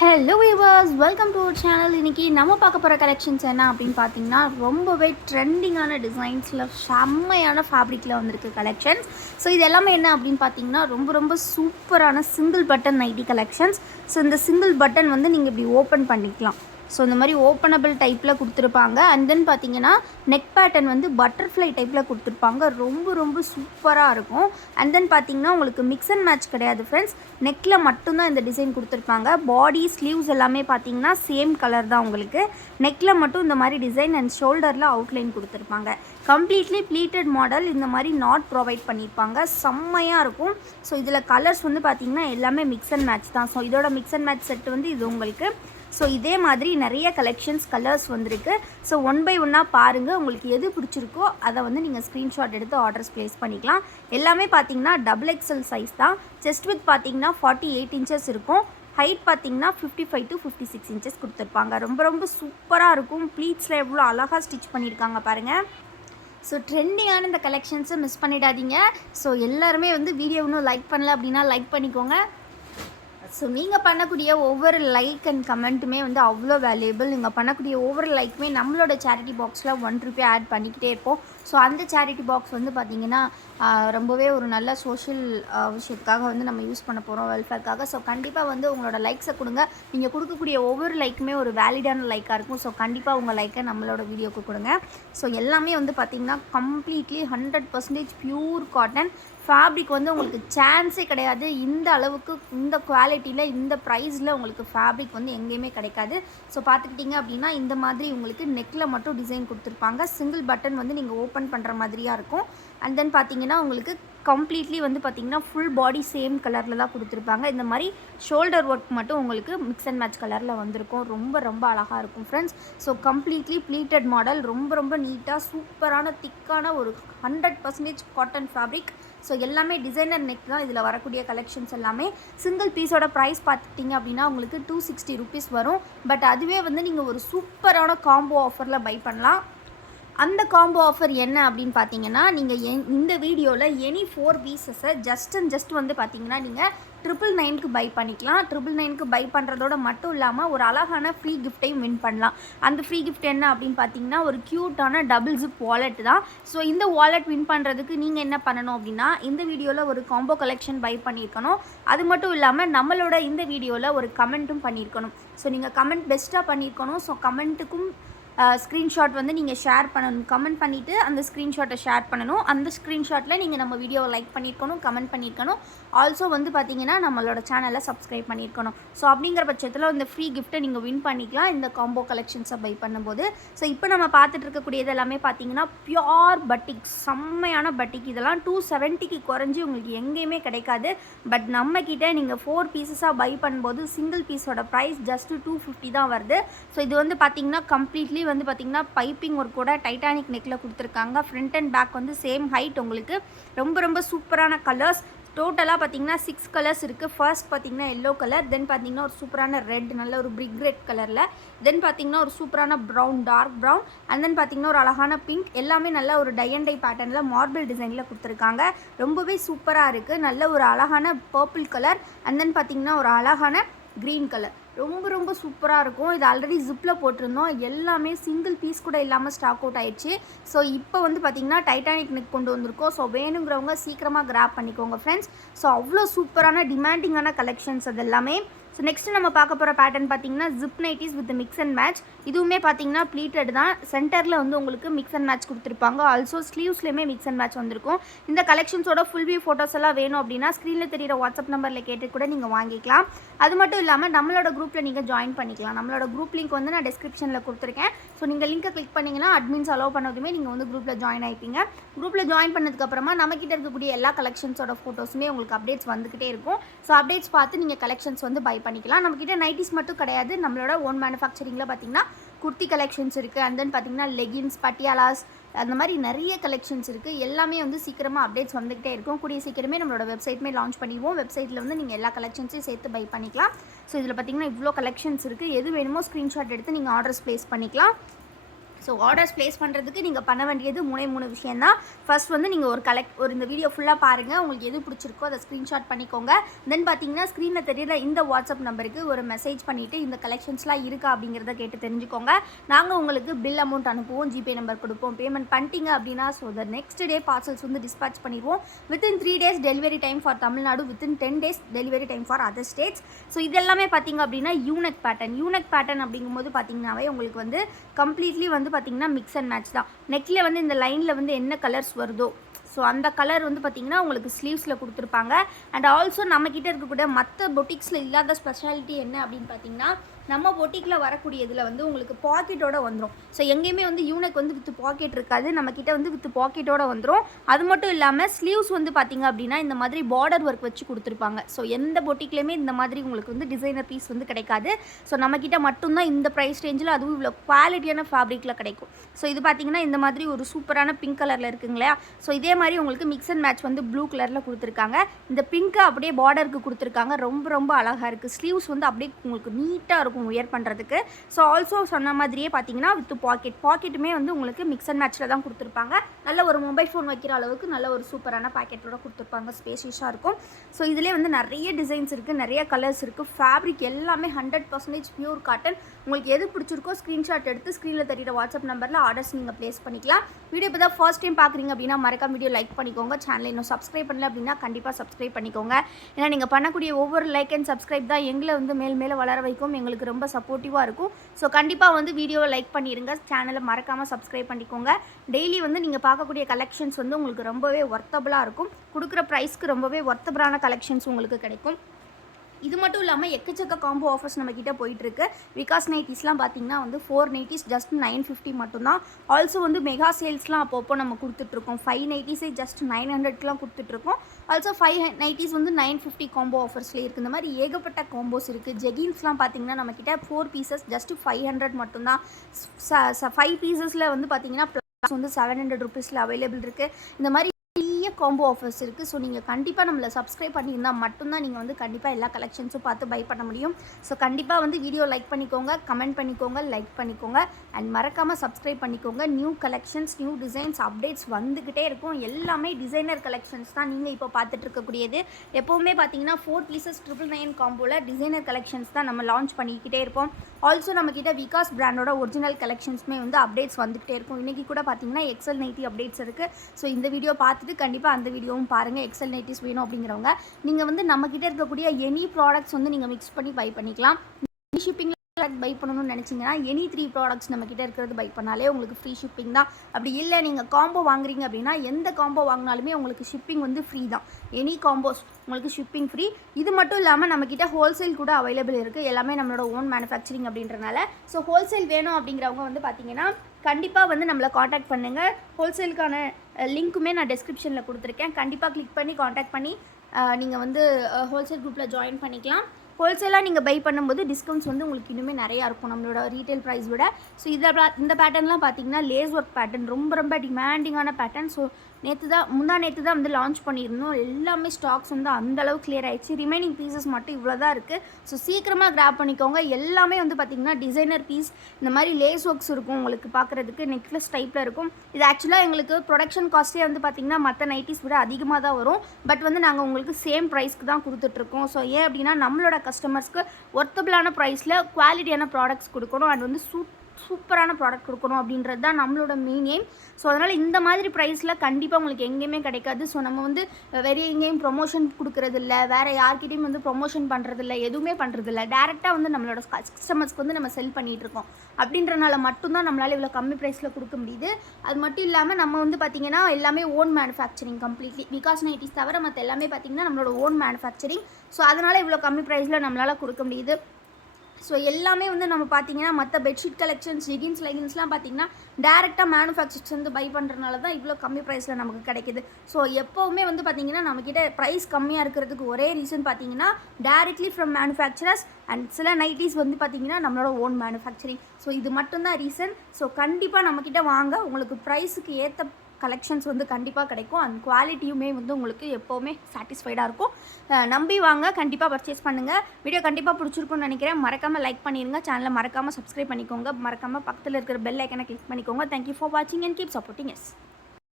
Hello viewers, welcome to our channel. இன்றைக்கி நம்ம பார்க்க போகிற கலெக்ஷன்ஸ் என்ன அப்படின்னு பார்த்தீங்கன்னா, ரொம்பவே ட்ரெண்டிங்கான டிசைன்ஸில் செம்மையான ஃபேப்ரிக்கில் வந்திருக்கு கலெக்ஷன்ஸ். ஸோ இது எல்லாமே என்ன அப்படின்னு பார்த்தீங்கன்னா, ரொம்ப ரொம்ப சூப்பரான single button nightie collections. So இந்த சிங்கிள் பட்டன் வந்து நீங்கள் இப்படி ஓப்பன் பண்ணிக்கலாம். ஸோ இந்த மாதிரி ஓப்பனபிள் டைப்பில் கொடுத்துருப்பாங்க. அண்ட் தென் பார்த்தீங்கன்னா நெக் பேட்டர்ன் வந்து பட்டர்ஃப்ளை டைப்பில் கொடுத்துருப்பாங்க. ரொம்ப ரொம்ப சூப்பராக இருக்கும். அண்ட் தென் பார்த்தீங்கன்னா உங்களுக்கு மிக்ஸ் அண்ட் மேட்ச் கிடையாது ஃப்ரெண்ட்ஸ். நெக்கில் மட்டும்தான் இந்த டிசைன் கொடுத்துருப்பாங்க. பாடி ஸ்லீவ்ஸ் எல்லாமே பார்த்தீங்கன்னா சேம் கலர் தான் உங்களுக்கு. நெக்கில் மட்டும் இந்த மாதிரி டிசைன் அண்ட் ஷோல்டரில் அவுட்லைன் கொடுத்துருப்பாங்க. Completely pleated model. இந்த மாதிரி நாட் ப்ரொவைட் பண்ணியிருப்பாங்க. செம்மையாக இருக்கும். ஸோ இதில் கலர்ஸ் வந்து பார்த்திங்கன்னா எல்லாமே மிக்ஸ் அண்ட் மேட்ச் தான். ஸோ இதோட மிக்ஸ் அண்ட் மேட்ச் செட் வந்து இது உங்களுக்கு. ஸோ இதே மாதிரி நிறைய கலெக்ஷன்ஸ் கலர்ஸ் வந்திருக்கு. ஸோ ஒன் பை ஒன்னாக பாருங்கள். உங்களுக்கு எது பிடிச்சிருக்கோ அதை வந்து நீங்கள் ஸ்க்ரீன்ஷாட் எடுத்து ஆர்டர்ஸ் ப்ளேஸ் பண்ணிக்கலாம். எல்லாமே பார்த்தீங்கன்னா டபுள் எக்ஸல் சைஸ் தான். செஸ்ட் வித் பார்த்தீங்கன்னா 48 இன்ச்சஸ் இருக்கும். ஹைட் பார்த்தீங்கன்னா 55 to 56 இன்ச்சஸ் கொடுத்துருப்பாங்க. ரொம்ப ரொம்ப சூப்பராக இருக்கும். ப்ளீட்ஸில் எவ்வளோ அழகாக ஸ்டிச் பண்ணியிருக்காங்க பாருங்கள். ஸோ ட்ரெண்டிங்கான இந்த கலெக்ஷன்ஸை மிஸ் பண்ணிடாதீங்க. ஸோ எல்லாருமே வந்து வீடியோ இன்னும் லைக் பண்ணல அப்படின்னா லைக் பண்ணிக்கோங்க. ஸோ நீங்கள் பண்ணக்கூடிய ஒவ்வொரு லைக் அண்ட் கமெண்ட்டுமே வந்து அவ்வளோ வேல்யூபிள். நீங்கள் பண்ணக்கூடிய ஒவ்வொரு லைக்குமே நம்மளோட சேரிட்டி பாக்ஸில் ₹1 ஆட் பண்ணிக்கிட்டே இருப்போம். ஸோ அந்த சேரிட்டி பாக்ஸ் வந்து பார்த்திங்கன்னா ரொம்பவே ஒரு நல்ல சோஷியல் விஷயத்துக்காக வந்து நம்ம யூஸ் பண்ண போகிறோம், வெல்ஃபேர்க்காக. ஸோ கண்டிப்பாக வந்து உங்களோட லைக்ஸை கொடுங்க. நீங்கள் கொடுக்கக்கூடிய ஒவ்வொரு லைக்குமே ஒரு வேலிடான லைக்காக இருக்கும். ஸோ கண்டிப்பாக உங்கள் லைக்கை நம்மளோட வீடியோக்கு கொடுங்க. ஸோ எல்லாமே வந்து பார்த்திங்கன்னா கம்ப்ளீட்லி 100% பியூர் காட்டன் ஃபேப்ரிக். வந்து உங்களுக்கு சான்ஸே கிடையாது. இந்த அளவுக்கு இந்த குவாலிட்டியில் இந்த ப்ரைஸில் உங்களுக்கு ஃபேப்ரிக் வந்து எங்கேயுமே கிடைக்காது. ஸோ பார்த்துக்கிட்டிங்க அப்படின்னா இந்த மாதிரி உங்களுக்கு நெக்கில் மட்டும் டிசைன் கொடுத்துருப்பாங்க. சிங்கிள் பட்டன் வந்து நீங்கள் ஓப்பன் பண்ணுற மாதிரியாக இருக்கும். அண்ட் தென் பார்த்தீங்கன்னா உங்களுக்கு கம்ப்ளீட்லி வந்து பார்த்திங்கன்னா ஃபுல் பாடி சேம் கலரில் தான் கொடுத்துருப்பாங்க. இந்த மாதிரி ஷோல்டர் ஒர்க் மட்டும் உங்களுக்கு மிக்ஸ் அண்ட் மேட்ச் கலரில் வந்திருக்கும். ரொம்ப ரொம்ப அழகாக இருக்கும் friends. So completely pleated model. ரொம்ப ரொம்ப நீட்டாக சூப்பரான திக்கான ஒரு 100% காட்டன் ஃபேப்ரிக். ஸோ எல்லாமே டிசைனர் நெக் தான் இதில் வரக்கூடிய கலெக்ஷன்ஸ் எல்லாமே. சிங்கிள் பீஸோட ப்ரைஸ் பார்த்துட்டிங்க அப்படின்னா உங்களுக்கு ₹260 வரும். பட் அதுவே வந்து நீங்கள் ஒரு சூப்பரான காம்போ ஆஃபரில் பை பண்ணலாம். அந்த காம்போ ஆஃபர் என்ன அப்படின்னு பார்த்தீங்கன்னா, நீங்கள் இந்த வீடியோவில் எனி 4 பீசஸை ஜஸ்ட் வந்து பார்த்தீங்கன்னா நீங்கள் 999க்கு பை பண்ணிக்கலாம். 999க்கு பை பண்ணுறதோட மட்டும் இல்லாமல் ஒரு அழகான ஃப்ரீ கிஃப்ட்டையும் வின் பண்ணலாம். அந்த ஃப்ரீ கிஃப்ட் என்ன அப்படின்னு பார்த்தீங்கன்னா ஒரு க்யூட்டான டபுள் ஜிப் வாலெட் தான். ஸோ இந்த வாலெட் வின் பண்ணுறதுக்கு நீங்கள் என்ன பண்ணணும் அப்படின்னா, இந்த வீடியோவில் ஒரு காம்போ கலெக்ஷன் பை பண்ணியிருக்கணும். அது மட்டும் இல்லாமல் நம்மளோட இந்த வீடியோவில் ஒரு கமெண்ட்டும் பண்ணியிருக்கணும். ஸோ நீங்கள் கமெண்ட் பெஸ்ட்டாக பண்ணியிருக்கணும். ஸோ கமெண்ட்டுக்கும் ஸ்க்ரீன்ஷாட் வந்து நீங்கள் ஷேர் பண்ணணும். கமெண்ட் பண்ணிவிட்டு அந்த ஸ்க்ரீன்ஷாட்டை ஷேர் பண்ணணும். அந்த ஸ்க்ரீன்ஷாட்டில் நீங்கள் நம்ம வீடியோவை லைக் பண்ணியிருக்கணும், கமெண்ட் பண்ணியிருக்கணும். ஆல்சோ வந்து பார்த்தீங்கன்னா நம்மளோட சேனலை சப்ஸ்கிரைப் பண்ணியிருக்கணும். ஸோ அப்படிங்கிற பட்சத்தில் இந்த ஃப்ரீ கிஃப்ட்டை நீங்கள் வின் பண்ணிக்கலாம் இந்த காம்போ கலெக்ஷன்ஸை பை பண்ணும்போது. ஸோ இப்போ நம்ம பார்த்துட்டு இருக்கக்கூடியது எல்லாமே பார்த்தீங்கன்னா பியோர் பட்டிக், செம்மையான பட்டிக். இதெல்லாம் 270க்கு குறைஞ்சி உங்களுக்கு எங்கேயுமே கிடைக்காது. பட் நம்மக்கிட்ட நீங்கள் 4 பீசஸாக பை பண்ணும்போது சிங்கிள் பீஸோட ப்ரைஸ் ஜஸ்ட் 250 தான் வருது. ஸோ இது வந்து பார்த்திங்கன்னா கம்ப்ளீட்லி வந்து பார்த்திங்கன்னா பைப்பிங் ஒர்க் கூட டைட்டானிக் நெக்கில் கொடுத்துருக்காங்க. ஃப்ரண்ட் அண்ட் பேக் வந்து சேம் ஹைட் உங்களுக்கு. ரொம்ப ரொம்ப சூப்பரான கலர்ஸ். டோட்டலாக பார்த்தீங்கன்னா 6 கலர்ஸ் இருக்குது. ஃபர்ஸ்ட் பார்த்தீங்கன்னா எல்லோ கலர், தென் பார்த்தீங்கன்னா ஒரு சூப்பரான ரெட், நல்ல ஒரு பிரிக் ரெட் கலரில், தென் பார்த்தீங்கன்னா ஒரு சூப்பரான brown, dark brown, and then பார்த்தீங்கன்னா ஒரு அழகான பிங்க். எல்லாமே நல்ல ஒரு டை அண்ட் டை பேட்டர்னில் மார்பிள் டிசைனில் கொடுத்துருக்காங்க. ரொம்பவே சூப்பராக இருக்குது. நல்ல ஒரு அழகான பர்பிள் கலர், அண்ட் தென் பார்த்தீங்கன்னா ஒரு அழகான க்ரீன் கலர். ரொம்ப ரொம்ப சூப்பராக இருக்கும். இது ஆல்ரெடி ஜிப்பில் போட்டிருந்தோம். எல்லாமே சிங்கிள் பீஸ் கூட இல்லாமல் ஸ்டாக் அவுட் ஆயிடுச்சு. ஸோ இப்போ வந்து பார்த்திங்கன்னா டைட்டானிக் நெக் கொண்டு வந்திருக்கோம். ஸோ வேணுங்கிறவங்க சீக்கிரமாக கிராப் பண்ணிக்கோங்க ஃப்ரெண்ட்ஸ். ஸோ அவ்வளோ சூப்பரான டிமாண்டிங்கான கலெக்ஷன்ஸ் அது எல்லாமே. ஸோ நெக்ஸ்ட்டு நம்ம பார்க்க போகிற பேட்டர்ன் பார்த்தீங்கன்னா zip nighties with mix and match. இதுவுமே பார்த்தீங்கன்னா ப்ளீட்டட் தான். சென்டரில் வந்து உங்களுக்கு மிக்ஸ் அண்ட் மேட்ச் கொடுத்துருப்பாங்க. ஆல்சோ ஸ்லீவ்ஸ்லேயுமே மிக்ஸ் அண்ட் மேட்ச் வந்திருக்கும். இந்த கலெக்ஷன்ஸோட ஃபுல் வியூ ஃபோட்டோஸ் எல்லாம் வேணும் அப்படின்னா ஸ்க்ரீனில் தெரியிற வாட்ஸ்அப் நம்பரில் கேட்டு கூட நீங்கள் வாங்கிக்கலாம். அது மட்டும் இல்லாமல் நம்மளோட குரூப்பில் நீங்கள் ஜாயின் பண்ணிக்கலாம். நம்மளோட குரூப் லிங்க் வந்து நான் டிஸ்கிரிப்ஷனில் கொடுத்துருக்கேன். ஸோ நீங்கள் லிங்கை கிளிக் பண்ணிங்கன்னா அட்மின்ஸ் அலோவ் பண்ணதுமே நீங்கள் வந்து குரூப்பில் ஜாயின் ஆகிப்பீங்க. குரூப்பில் ஜாயின் பண்ணதுக்கப்புறமா நம்மக்கிட்ட இருக்கக்கூடிய எல்லா கலெக்ஷன்ஸோட ஃபோட்டோஸுமே உங்களுக்கு அப்டேட்ஸ் வந்துக்கிட்டே இருக்கும். ஸோ அப்டேட்ஸ் பார்த்து நீங்கள் கலெக்ஷன்ஸ் வந்து பை பண்ணிக்கலாம். நம்மக்கிட்ட நைட்டிஸ் மட்டும் கிடையாது. நம்மளோட ஓன் மேனுஃபேக்சரிங்கில் பார்த்தீங்கன்னா குர்த்தி கலெக்ஷன்ஸ் இருக்குது. அண்ட் தென் பார்த்தீங்கன்னா லெகின்ஸ், பட்டியாலாஸ், அந்த மாதிரி நிறைய கலெக்ஷன்ஸ் இருக்குது. எல்லாமே வந்து சீக்கிரமாக அப்டேட்ஸ் வந்துகிட்டே இருக்கும். கூடிய சீக்கிரமே நம்மளோட வெப்சைட்மே லான்ச் பண்ணிடுவோம். வெப்சைட்டில் வந்து நீங்கள் எல்லா கலெக்ஷன்ஸையும் சேர்த்து பை பண்ணிக்கலாம். ஸோ இதில் பார்த்தீங்கன்னா இவ்வளோ கலெக்ஷன்ஸ் இருக்குது. எது வேணுமோ ஸ்க்ரீன்ஷாட் எடுத்து நீங்கள் ஆர்டர்ஸ் ப்ளேஸ் பண்ணிக்கலாம். ஸோ ஆர்டர்ஸ் ப்ளேஸ் பண்ணுறதுக்கு நீங்கள் பண்ண வேண்டியது 3 விஷயம் தான். ஃபர்ஸ்ட் வந்து நீங்கள் ஒரு இந்த வீடியோ ஃபுல்லாக பாருங்கள், உங்களுக்கு எது பிடிச்சிருக்கோ அதை ஸ்க்ரீன்ஷாட் பண்ணிக்கோங்க. தென் பார்த்தீங்கன்னா ஸ்க்ரீனில் தெரியுற இந்த வாட்ஸ்அப் நம்பருக்கு ஒரு மெசேஜ் பண்ணிவிட்டு இந்த கலெக்ஷன்ஸ்லாம் இருக்கா அப்படிங்கிறத கேட்டு தெரிஞ்சுக்கோங்க. நாங்கள் உங்களுக்கு பில் அமௌண்ட் அனுப்புவோம், ஜிபே நம்பர் கொடுப்போம். பேமெண்ட் பண்ணிட்டீங்க அப்படின்னா so the next day parcels வந்து டிஸ்பேச் பண்ணிடுவோம். Within 3 days delivery time for Tamil Nadu, within 10 days delivery time for other states. So இதெல்லாமே பார்த்தீங்க அப்படின்னா யூனிக் பேட்டர்ன் அப்படிங்கும்போது பார்த்தீங்கன்னாவே உங்களுக்கு வந்து கம்ப்ளீட்லி வந்து பார்த்தீங்கன்னா மிக்ஸ் அண்ட் மேட்ச் தான். நெக்கில் வந்து இந்த லைனில் வந்து என்ன கலர்ஸ் வருதோ ஸோ அந்த கலர் வந்து பார்த்திங்கன்னா உங்களுக்கு ஸ்லீவ்ஸில் கொடுத்துருப்பாங்க. அண்ட் ஆல்சோ நம்மக்கிட்ட இருக்கக்கூடிய மற்ற பொட்டிக்ஸில் இல்லாத ஸ்பெஷாலிட்டி என்ன அப்படின்னு பார்த்தீங்கன்னா நம்ம பொட்டிக்கில் வரக்கூடிய இதில் வந்து உங்களுக்கு பாக்கெட்டோடு வந்துடும். ஸோ எங்கேயுமே வந்து யூனிக் வந்து வித் பாக்கெட் இருக்காது, நம்மக்கிட்ட வந்து வித் பாக்கெட்டோடு வந்துடும். அது மட்டும் இல்லாமல் ஸ்லீவ்ஸ் வந்து பார்த்திங்க அப்படின்னா இந்த மாதிரி பார்டர் ஒர்க் வச்சு கொடுத்துருப்பாங்க. ஸோ எந்த பொட்டிக்லேயுமே இந்த மாதிரி உங்களுக்கு வந்து டிசைனர் பீஸ் வந்து கிடைக்காது. ஸோ நம்மக்கிட்ட மட்டும்தான் இந்த ப்ரைஸ் ரேஞ்சில் அதுவும் இவ்வளோ குவாலிட்டியான ஃபேப்ரிக்கில் கிடைக்கும். ஸோ இது பார்த்திங்கன்னா இந்த மாதிரி ஒரு சூப்பரான பிங்க் கலரில் இருக்குங்களா. ஸோ இதே மாதிரி உங்களுக்கு மிக்ஸ் அண்ட் மேட்ச் வந்து ப்ளூ கலரில் கொடுத்துருக்காங்க. இந்த பிங்க்கை அப்படியே பார்டருக்கு கொடுத்துருக்காங்க, ரொம்ப அழகாக இருக்குது. ஸ்லீவ்ஸ் வந்து அப்படியே உங்களுக்கு நீட்டாக இருக்கும் வியர் பண்ணுறதுக்கு. ஸோ ஆல்சோ சொன்ன மாதிரியே பார்த்தீங்கன்னா வித் பாக்கெட்டுமே வந்து உங்களுக்கு மிக்ஸ் அண்ட் மேட்ச்சில் தான் கொடுத்துருப்பாங்க. நல்ல ஒரு மொபைல் ஃபோன் வைக்கிற அளவுக்கு நல்ல ஒரு சூப்பரான பாக்கெட்டோட கொடுத்துருப்பாங்க, ஸ்பேஷியஸாக இருக்கும். ஸோ இதிலே வந்து நிறைய டிசைன்ஸ் இருக்குது, நிறைய கலர்ஸ் இருக்குது. ஃபேப்ரிக் எல்லாமே 100% பியூர் காட்டன். உங்களுக்கு எது பிடிச்சிருக்கோ ஸ்க்ரீன்ஷாட் எடுத்து ஸ்க்ரீனில் தெரியுற வாட்ஸ்அப் நம்பரில் ஆர்டர்ஸ் நீங்கள் ப்ளேஸ் பண்ணிக்கலாம். வீடியோ இப்போ தான் ஃபர்ஸ்ட் டைம் பார்க்குறீங்க அப்படின்னா மறக்காம வீடியோ லைக் பண்ணிக்கோங்க. சேனலை இன்னும் சப்ஸ்கிரைப் பண்ணல அப்படின்னா கண்டிப்பாக சப்ஸ்கிரைப் பண்ணிக்கோங்க. ஏன்னா நீங்கள் பண்ணக்கூடிய ஒவ்வொரு லைக் அண்ட் சப்ஸ்கிரைப் தான் எங்களை வந்து மேலே வளர வைக்கும், எங்களுக்கு ரொம்ப சப்போர்ட்டிவாக இருக்கும். ஸோ கண்டிப்பாக வந்து வீடியோவை லைக் பண்ணிடுங்க, சேனலை மறக்காமல் சப்ஸ்கிரைப் பண்ணிக்கோங்க. டெய்லி வந்து நீங்கள் பார்க்கக்கூடிய கலெக்ஷன்ஸ் வந்து உங்களுக்கு ரொம்பவே ஒர்த்தபுளாக இருக்கும். கொடுக்குற ப்ரைஸ்க்கு ரொம்பவே ஒர்த்தபுளான கலெக்ஷன்ஸ் உங்களுக்கு கிடைக்கும். இது மட்டும் இல்லாமல் எக்கச்சக்க காம்போ ஆஃபர்ஸ் நம்மக்கிட்ட போயிட்டுருக்கு. விகாஸ் நைட்டிஸ்லாம் பார்த்தீங்கன்னா வந்து 4 நைட்டிஸ் ஜஸ்ட் 950 மட்டும்தான். ஆல்சோ வந்து மெகா சேல்ஸ்லாம் அப்பப்போ நம்ம கொடுத்துட்ருக்கோம். 5 நைட்டிஸே ஜஸ்ட் 900க்குலாம் கொடுத்துட்ருக்கோம். ஆல்சோ 5 நைட்டிஸ் வந்து 950 காம்போ ஆஃபர்ஸ்லேயே இருக்குது. இந்த மாதிரி ஏகப்பட்ட காம்போஸ் இருக்குது. ஜெகின்ஸ்லாம் பார்த்தீங்கன்னா நம்மக்கிட்ட 4 பீசஸ் ஜஸ்ட் 500 மட்டும்தான். 5 பீசஸில் வந்து பார்த்தீங்கன்னா ப்ளஸ் வந்து 700 ருபீஸில் அவைலபிள் இருக்குது. இந்த மாதிரி காம்போ ஆஃபர்ஸ் இருக்குது. ஸோ நீங்கள் கண்டிப்பாக நம்மளை சப்ஸ்கிரைப் பண்ணியிருந்தால் மட்டும்தான் நீங்கள் வந்து கண்டிப்பாக எல்லா கலெக்ஷன்ஸும் பார்த்து பை பண்ண முடியும். ஸோ கண்டிப்பாக வந்து வீடியோ லைக் பண்ணிக்கோங்க, கமெண்ட் பண்ணிக்கோங்க, லைக் பண்ணிக்கோங்க அண்ட் மறக்காமல் சப்ஸ்கிரைப் பண்ணிக்கோங்க. New collections, new designs, updates வந்துக்கிட்டே இருக்கும். எல்லாமே டிசைனர் கலெக்ஷன்ஸ் தான் நீங்கள் இப்போ பார்த்துட்டு இருக்கக்கூடியது. எப்போவுமே பார்த்தீங்கன்னா 4 பீசஸ் 999 காம்போவில் டிசைனர் கலெக்ஷன்ஸ் தான் நம்ம லான்ச் பண்ணிக்கிட்டே இருப்போம். ஆல்சோ நம்மக்கிட்ட விகாஸ் பிராண்டோட ஒரிஜினல் கலெக்ஷன்ஸுமே வந்து அப்டேட்ஸ் வந்துக்கிட்டே இருக்கும். இன்றைக்கி கூட பார்த்தீங்கன்னா எக்ஸல் நைட்டி அப்டேட்ஸ் இருக்குது. ஸோ இந்த வீடியோ பார்த்துட்டு கண்டிப்பாக அந்த வீடியோவும் பாருங்கள். எக்ஸல் நைட்டிஸ் வேணும் அப்படிங்கிறவங்க நீங்கள் வந்து நம்மக்கிட்ட இருக்கக்கூடிய எனி ப்ராடக்ட்ஸ் வந்து நீங்கள் மிக்ஸ் பண்ணி பை பண்ணிக்கலாம். ஷிப்பிங்கில் பை பண்ணணும்னு நினச்சிங்கன்னா எனி 3 ப்ராடக்ட்ஸ் நம்மக்கிட்ட இருக்கிறது பை பண்ணாலே உங்களுக்கு ஃப்ரீ ஷிப்பிங் தான். அப்படி இல்லை நீங்கள் காம்போ வாங்குறீங்க அப்படின்னா எந்த காம்போ வாங்கினாலுமே உங்களுக்கு ஷிப்பிங் வந்து ஃப்ரீ தான். எனி காம்போஸ் உங்களுக்கு ஷிப்பிங் ஃப்ரீ. இது மட்டும் இல்லாமல் நம்மக்கிட்ட ஹோல்சேல் கூட அவைலபிள் இருக்குது. எல்லாமே நம்மளோட ஓன் மேனுஃபேக்சரிங் அப்படின்றனால ஸோ ஹோல்சேல் வேணும் அப்படிங்கிறவங்க வந்து பார்த்தீங்கன்னா கண்டிப்பாக வந்து நம்மளை காண்டாக்ட் பண்ணுங்கள். ஹோல்சேலுக்கான லிங்க்குமே நான் டிஸ்கிரிப்ஷனில் கொடுத்துருக்கேன். கண்டிப்பாக கிளிக் பண்ணி காண்டாக்ட் பண்ணி நீங்கள் வந்து ஹோல்சேல் குரூப்பில் ஜாயின் பண்ணிக்கலாம். ஹோல்சேலாக நீங்கள் பை பண்ணும்போது டிஸ்கவுண்ட்ஸ் வந்து உங்களுக்கு இன்னுமே நிறையா இருக்கும் நம்மளோட ரீட்டைல் ப்ரைஸ் விட. ஸோ இந்த பேட்டர்ன்லாம் பார்த்தீங்கன்னா லேஸ் ஒர்க் பேட்டர்ன் ரொம்ப டிமாண்டிங்கான பேட்டர்ன். ஸோ முந்தா நேற்று தான் வந்து லான்ச் பண்ணியிருந்தோம். எல்லாமே ஸ்டாக்ஸ் வந்து அந்தளவு கிளியர் ஆகிடுச்சு. ரிமைனிங் பீசஸ் மட்டும் இவ்வளோ தான் இருக்குது. ஸோ சீக்கிரமாக கிராப் பண்ணிக்கோங்க. எல்லாமே வந்து பார்த்திங்கன்னா டிசைனர் பீஸ். இந்த மாதிரி லேஸ் ஒர்க்ஸ் இருக்கும் உங்களுக்கு பார்க்குறதுக்கு, நெக்லஸ் டைப்பில் இருக்கும். இது ஆக்சுவலாக எங்களுக்கு ப்ரொடக்ஷன் காஸ்ட்டே வந்து பார்த்திங்கன்னா மற்ற நைட்டிஸ் விட அதிகமாக தான் வரும். பட் வந்து நாங்கள் உங்களுக்கு சேம் ப்ரைஸ்க்கு தான் கொடுத்துட்ருக்கோம். ஸோ ஏன் அப்படின்னா நம்மளோட கஸ்டமர்ஸ்க்கு ஒர்த்தபிளான ப்ரைஸில் குவாலிட்டியான ப்ராடக்ட்ஸ் கொடுக்கணும். அது வந்து சூப்பரான ப்ராடக்ட் கொடுக்கணும் அப்படின்றது தான் நம்மளோட மெயின் எய்ம். ஸோ அதனால் இந்த மாதிரி ப்ரைஸில் கண்டிப்பாக உங்களுக்கு எங்கேயுமே கிடைக்காது. ஸோ நம்ம வந்து வேறு எங்கேயும் ப்ரொமோஷன் கொடுக்குறதில்ல, வேறு யார்கிட்டையும் வந்து ப்ரொமோஷன் பண்ணுறதில்ல, எதுவுமே பண்ணுறதில்ல. டேரெக்டாக வந்து நம்மளோட கஸ்டமர்ஸ்க்கு வந்து நம்ம செல் பண்ணிகிட்ருக்கோம். அப்படின்றனால மட்டும்தான் நம்மளால் இவ்வளோ கம்மி ப்ரைஸில் கொடுக்க முடியுது. அது மட்டும் இல்லாமல் நம்ம வந்து பார்த்திங்கன்னா எல்லாமே own manufacturing completely. Vikas nighties தவிர மற்ற எல்லாமே பார்த்திங்கன்னா நம்மளோட ஓன் மேனுஃபேக்சரிங். ஸோ அதனால் இவ்வளோ கம்மி ப்ரைஸில் நம்மளால் கொடுக்க முடியுது. ஸோ எல்லாமே வந்து நம்ம பார்த்தீங்கன்னா மற்ற பெட்ஷீட் கலெக்ஷன்ஸ், ஜெகின்ஸ், லெகின்ஸ்லாம் பார்த்தீங்கன்னா டேரெக்டாக மேனுஃபேக்சர்ஸ் வந்து பை பண்ணுறதுனால தான் இவ்வளோ கம்மி ப்ரைஸில் நமக்கு கிடைக்கிது. ஸோ எப்போவுமே வந்து பார்த்திங்கன்னா நம்மக்கிட்ட ப்ரைஸ் கம்மியாக இருக்கிறதுக்கு ஒரே ரீசன் பார்த்தீங்கன்னா டேரெக்ட்லி ஃப்ரம் மேனுஃபேக்சரர்ஸ் அண்ட் சில நைட்டிஸ் வந்து பார்த்திங்கன்னா நம்மளோட ஓன் மேனுஃபேக்சரிங். ஸோ இது மட்டும்தான் ரீசன். ஸோ கண்டிப்பாக நம்மக்கிட்ட வாங்க, உங்களுக்கு ப்ரைஸுக்கு ஏற்ற கலெக்ஷன்ஸ் வந்து கண்டிப்பாக கிடைக்கும். அந்த குவாலிட்டியுமே வந்து உங்களுக்கு எப்போவுமே சாட்டிஸ்ஃபைடாக இருக்கும். நம்பி வாங்க, கண்டிப்பாக பர்ச்சேஸ் பண்ணுங்கள். வீடியோ கண்டிப்பாக பிடிச்சிருக்குன்னு நினைக்கிறேன். மறக்காமல் லைக் பண்ணிடுங்க, சேனலை மறக்காமல் சப்ஸ்கிரைப் பண்ணிக்கோங்க, மறக்காமல் பக்கத்தில் இருக்கிற பெல் ஐக்கனை கிளிக் பண்ணிக்கோங்க. தேங்க்யூ ஃபார் வாட்சிங் அண்ட் கீப் சப்போர்ட்டிங் எஸ்.